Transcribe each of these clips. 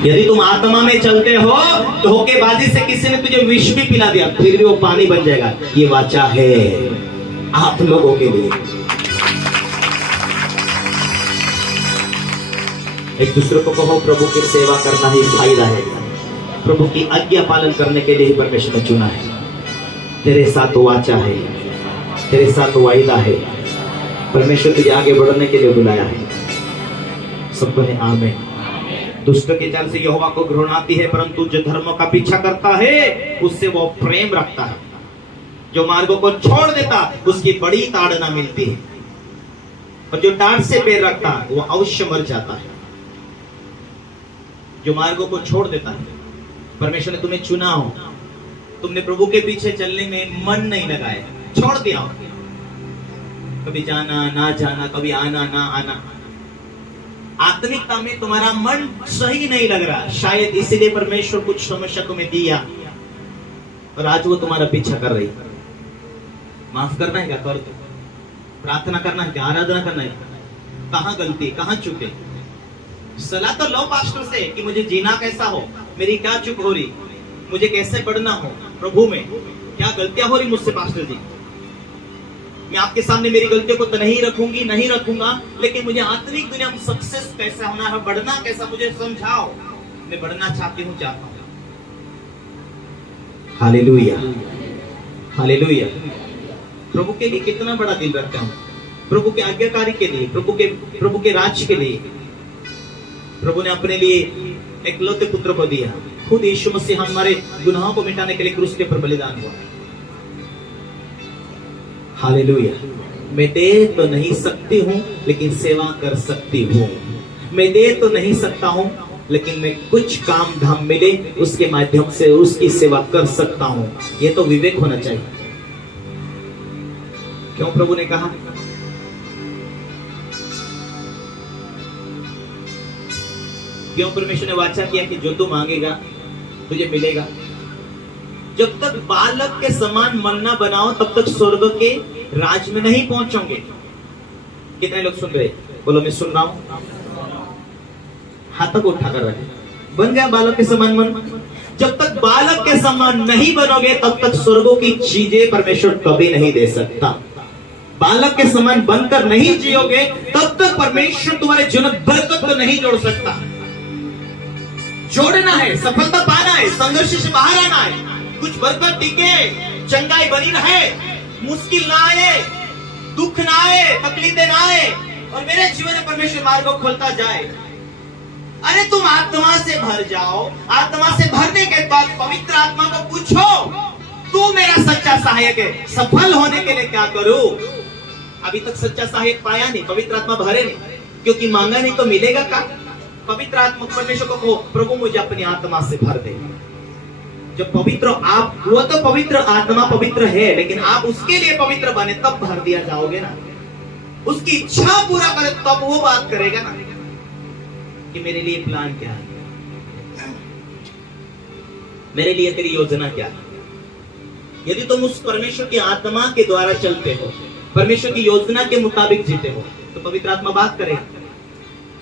यदि तुम आत्मा में चलते हो तो धोखेबाजी से किसी ने तुझे विष भी पिला दिया, फिर भी वो पानी बन जाएगा। ये वाचा है आप लोगों के लिए। एक दूसरे को कहो प्रभु की सेवा करना ही फायदा है। प्रभु की आज्ञा पालन करने के लिए ही परमेश्वर ने चुना है। तेरे साथ वाचा है, तेरे साथ वायदा है। परमेश्वर तुझे आगे बढ़ने के लिए बुलाया है। सबको है आमीन। दुष्ट के चाल से यहोवा को घृणा आती है, परंतु जो धर्म का पीछा करता है उससे वो प्रेम रखता है। जो मार्गों को छोड़ देता उसकी बड़ी ताड़ना मिलती है, और जो डांट से पैर रखता वो अवश्य मर जाता है। जो मार्गों को छोड़ देता है, परमेश्वर ने तुम्हें चुना हो, तुमने प्रभु के पीछे चलने में मन नहीं लगाया, छोड़ दिया, कभी जाना ना जाना, कभी आना ना आना, आत्मिकता में तुम्हारा मन सही नहीं लग रहा, शायद इसीलिए परमेश्वर कुछ समस्या तुम्हें दिया और आज वो तुम्हारा पीछा कर रही। माफ करना है क्या? कर दो। प्रार्थना करना है क्या? आराधना करना है? कहाँ गलती, कहाँ चुके? सलाह तो लो पास्टर से कि मुझे जीना कैसा हो, मेरी क्या चुक हो रही, मुझे कैसे बढ़ना हो प्रभु में, क्या गलतियां हो रही मुझसे पास्टर जी। मैं आपके सामने मेरी गलतियों को तो नहीं रखूंगी, नहीं रखूंगा, लेकिन मुझे आत्मिक दुनिया में सक्सेस कैसा होना है, बढ़ना कैसा, मुझे समझाओ। मैं बढ़ना चाहती हूँ, चाहता हूँ। Hallelujah, hallelujah. प्रभु के लिए कितना बड़ा दिल रखता हूँ, प्रभु के आज्ञाकारी के लिए, प्रभु के राज के लिए। प्रभु ने अपने लिए एकलौते पुत्र को दिया। खुद यीशु मसीह हमारे गुनाहों को मिटाने के लिए क्रूस के ऊपर बलिदान हुआ। हालेलुया। मैं दे तो नहीं सकती हूँ लेकिन सेवा कर सकती हूँ। मैं दे तो नहीं सकता हूँ लेकिन मैं कुछ काम धाम मिले उसके माध्यम से उसकी सेवा कर सकता हूँ। ये तो विवेक होना चाहिए। क्यों प्रभु ने कहा? क्यों परमेश्वर ने वाचा किया कि जो तू मांगेगा तुझे मिलेगा? जब तक बालक के समान मन न बनाओ तब तक स्वर्ग के राज में नहीं पहुंचोगे। कितने लोग सुन रहे? बोलो मैं सुन रहा हूं। हाथ तक उठा कर रखे। बन गया बालक के समान मन? जब तक बालक के समान नहीं बनोगे तब तक स्वर्गों की चीजें परमेश्वर कभी नहीं दे सकता। बालक के समान बनकर नहीं जियोगे तब तक परमेश्वर तुम्हारे जीवन बरकत को नहीं जोड़ सकता। जोड़ना है, सफलता पाना है, संघर्ष से बाहर आना है, कुछ बरकत टिके, चंगाई बनी रहे, मुश्किल ना आए, दुख ना आए, तकलीफें ना आए, और मेरे जीवन में परमेश्वर मार्ग को खोलता जाए। अरे तुम आत्मा से भर जाओ। आत्मा से भरने के बाद पवित्र आत्मा को पूछो, तू मेरा सच्चा सहायक है, सफल होने के लिए क्या करूं? अभी तक सच्चा सहायक पाया नहीं, पवित्र आत्मा भरे नहीं, क्योंकि मांगा नहीं तो मिलेगा क्या? पवित्र आत्मा परमेश्वर को कहो, प्रभु मुझे अपनी आत्मा से भर दे। जब पवित्र आप, वो तो पवित्र आत्मा पवित्र है, लेकिन आप उसके लिए पवित्र बने तब भर दिया जाओगे ना। उसकी इच्छा पूरा करे तब वो बात करेगा ना कि मेरे लिए प्लान क्या है, मेरे लिए तेरी योजना क्या है। यदि तुम उस परमेश्वर की आत्मा के द्वारा चलते हो, परमेश्वर की योजना के मुताबिक जीते हो, तो पवित्र आत्मा बात करेगा,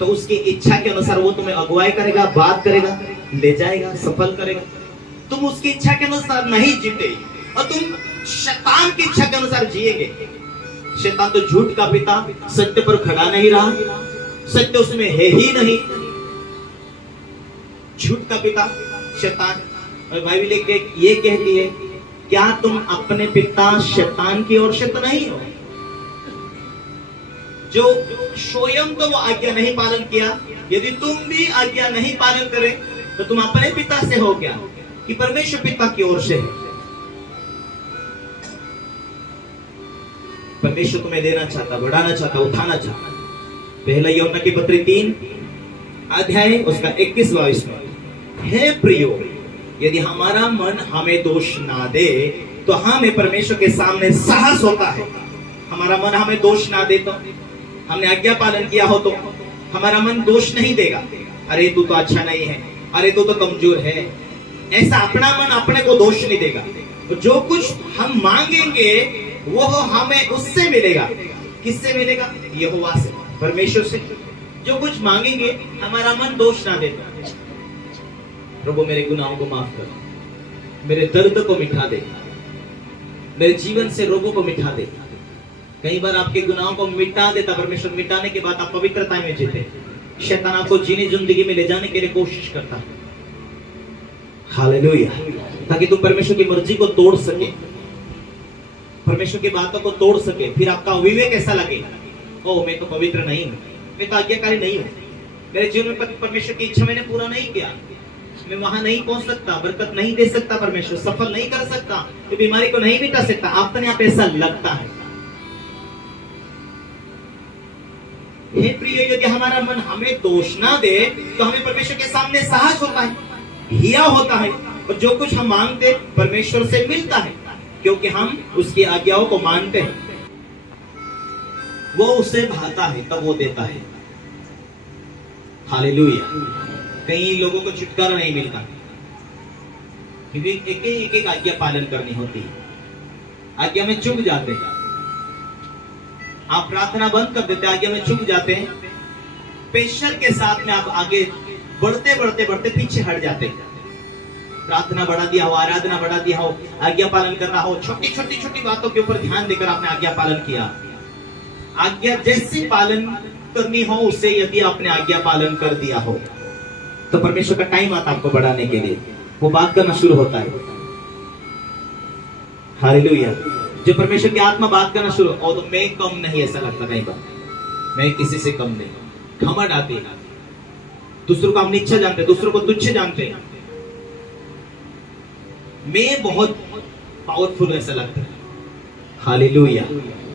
तो उसकी इच्छा के अनुसार वो तुम्हें अगुवाई करेगा, बात करेगा, ले जाएगा, सफल करेगा। तुम उसकी इच्छा के अनुसार नहीं जीते और तुम शैतान की इच्छा के अनुसार जिएंगे। शैतान तो झूठ का पिता, सत्य पर खड़ा नहीं रहा, सत्य उसमें है ही नहीं। झूठ का पिता शैतान। और बाइबल ये कहती है, क्या तुम अपने पिता शैतान की ओर से तो नहीं हो? जो स्वयं तो वो आज्ञा नहीं पालन किया, यदि तुम भी आज्ञा नहीं पालन करे तो तुम अपने पिता से हो क्या कि परमेश्वर पिता की ओर से है। परमेश्वर तुम्हें देना चाहता, बढ़ाना चाहता, उठाना चाहता। पहला यूहन्ना की पत्री 3 अध्याय उसका 21-22 में, हे प्रियो, यदि हमारा मन हमें दोष ना दे तो हमें परमेश्वर के सामने साहस होता है। हमारा मन हमें दोष ना दे तो, हमने आज्ञा पालन किया हो तो हमारा मन दोष नहीं देगा। अरे तू तो अच्छा नहीं है, अरे तू तो कमजोर है, ऐसा अपना मन अपने को दोष नहीं देगा। तो जो कुछ हम मांगेंगे वो हमें उससे मिलेगा। किससे मिलेगा? यहोवा से, परमेश्वर से। जो कुछ मांगेंगे हमारा मन दोष ना देगा। प्रभु मेरे गुनाहों को माफ कर, मेरे दर्द को मिटा दे, मेरे जीवन से रोगों को मिटा दे। कई बार आपके गुनाहों को मिटा देता परमेश्वर, मिटाने के बाद आप पवित्रता में जीते। शैतान आपको जीनी जिंदगी में ले जाने के लिए कोशिश करता है, हालेलुया, ताकि तुम परमेश्वर की मर्जी को तोड़ सके, परमेश्वर की बातों को तोड़ सके। फिर आपका विवेक ऐसा लगे, ओ मैं तो पवित्र नहीं हूं, मैं तो आज्ञाकारी नहीं हूं, मेरे जीवन में परमेश्वर की इच्छा मैंने पूरा नहीं किया, मैं वहां नहीं पहुंच सकता, बरकत नहीं दे सकता, परमेश्वर सफल नहीं कर सकता, तो बीमारी को नहीं मिटा सकता। अपने आप ऐसा लगता है। हे प्रिय, यदि हमारा मन हमें दोष ना दे तो हमें परमेश्वर के सामने साहस होता है, हिया होता है, और जो कुछ हम मांगते परमेश्वर से मिलता है, क्योंकि हम उसकी आज्ञाओं को मानते हैं। वो उसे भाता है तब वो देता है, हालेलुया। कई लोगों को छुटकारा नहीं मिलता क्योंकि एक एक आज्ञा पालन करनी होती है, आज्ञा में चूक जाते हैं। आप प्रार्थना बंद कर देते, आज्ञा में चूक जाते हैं, प्रेशर के साथ में आप आगे बढ़ते बढ़ते बढ़ते पीछे हट जाते हैं। प्रार्थना बढ़ा दिया हो, आराधना बढ़ा दिया हो, आज्ञा पालन करना हो, छोटी छोटी छोटी बातों के ऊपर ध्यान देकर आपने आज्ञा पालन किया। आज्ञा जैसे पालन करनी हो उसे यदि आपने आज्ञा पालन कर दिया हो तो परमेश्वर का टाइम आता आपको बढ़ाने के लिए, वो बात करना शुरू होता है, हालेलुया। जो परमेश्वर की आत्मा बात करना शुरू हो तो मैं कम नहीं, ऐसा लगता नहीं, बात मैं किसी से कम नहीं, घमंड आती है, दूसरों को हम नीचा जानते, दूसरों को तुच्छ जानते, मैं बहुत पावरफुल ऐसा लगता है, हालेलुया।